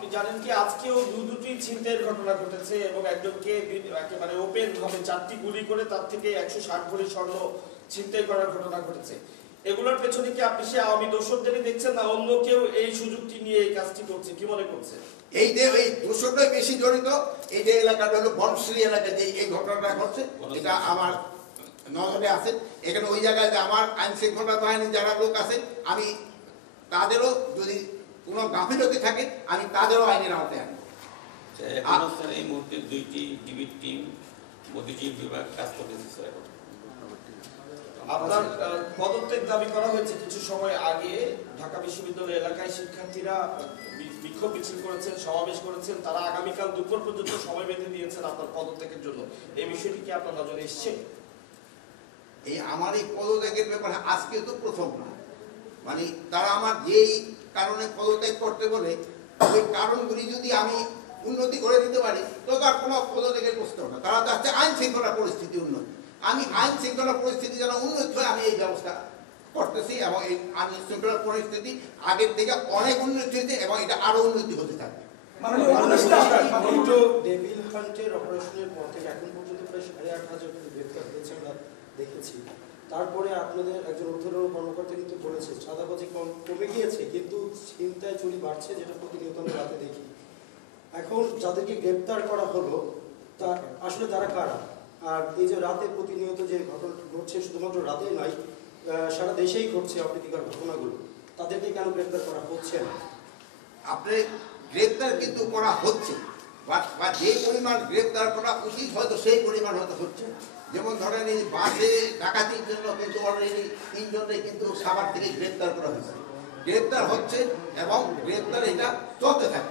আপনি জানেন কি আজকেও দুটি ছিনতাইয়ের ঘটনা ঘটেছে এবং একজনকে একেবারে ওপেন ভাবে 4টি গুলি করে তার থেকে 160 ভরি স্বর্ণ ছিনতাই করার ঘটনা ঘটেছে। এগুলোর পেছনে কি আপনি সে আওয়ামী দোষরদেরই দেখছেন না অন্য কেউ এই সুযোগটি নিয়ে এই কাজটি করছে, কি মনে করছে? এই যে এই দোষরটাই বেশি জড়িত। এই যে এলাকাটা হলো বনশ্রী এলাকা, যে এই ঘটনাটা ঘটছে এটা আমার নজরে আছে। এখানে ওই জায়গায় যে আমার আইন শৃঙ্খলা বাহিনীর যারা লোক আছে, আমি তাদেরও যদি কোনো গাফিলতি থাকে আমি তাদেরও আইনের আওতায় আনি। এই মুহূর্তে 2টি ডিবির টিম মতিঝিল বিভাগ কাজ করতেছে। আপনার পদত্যাগ দাবি করা হয়েছে কিছু সময় আগে। ঢাকা বিশ্ববিদ্যালয় এলাকায় শিক্ষার্থীরা বিক্ষোভ মিছিল করেছেন, সমাবেশ করেছেন, তারা আগামীকাল দুপুর পর্যন্ত সময় বেঁধে দিয়েছেন আপনার পদত্যাগের জন্য। এই বিষয়টি কি আপনার নজরে এসছে? এই আমার এই পদত্যাগের ব্যাপারে আজকে তো প্রথম না, মানে তারা আমার যেই কারণে পদত্যাগ করতে বলে ওই কারণগুলি যদি আমি উন্নতি করে দিতে পারি তো তার কোনো পদত্যাগের প্রশ্ন না। তারা চাচ্ছে আইন শৃঙ্খলা পরিস্থিতি উন্নতি। আমি আইন শৃঙ্খলা পরিস্থিতি যেন উন্নতি হয় আমি এই ব্যবস্থা করতেছি, এবং এই আইন শৃঙ্খলা পরিস্থিতি আগের থেকে অনেক উন্নতি হয়েছে এবং এটা আরো উন্নতি হতে থাকবে। ডেভিল হান্টের অপারেশনের পর থেকে এখন পর্যন্ত প্রায় 8,500 গ্রেফতার হয়েছে আমরা দেখেছি। তারপরে আপনাদের একজন ঊর্ধ্বতন কর্মকর্তা কিন্তু বলেছে চাঁদাবাজি কমে গিয়েছে কিন্তু ছিনতাই চুরি বাড়ছে, যেটা প্রতিনিয়ত আমরা রাতে দেখি। এখন যাদেরকে গ্রেপ্তার করা হলো তা আসলে তারা কারা? আর এই যে রাতে প্রতিনিয়ত যে ঘটনা ঘটছে, শুধুমাত্র রাতে নয় সারা দেশেই ঘটছে অপ্রীতিকর ঘটনাগুলো, তাদেরকে কেন গ্রেপ্তার করা হচ্ছে না? আপনি গ্রেপ্তার কিন্তু করা হচ্ছে, বা যে পরিমাণ গ্রেপ্তার করা উচিত হয়তো সেই পরিমাণ হয়তো হচ্ছে না। যেমন ধরেন এই বাসে ডাকাতির জন্য কিন্তু অলরেডি 3 জনকে কিন্তু সাভার থেকে গ্রেপ্তার করা হয়েছে। গ্রেপ্তার হচ্ছে এবং গ্রেপ্তার এটা চলতে থাকে।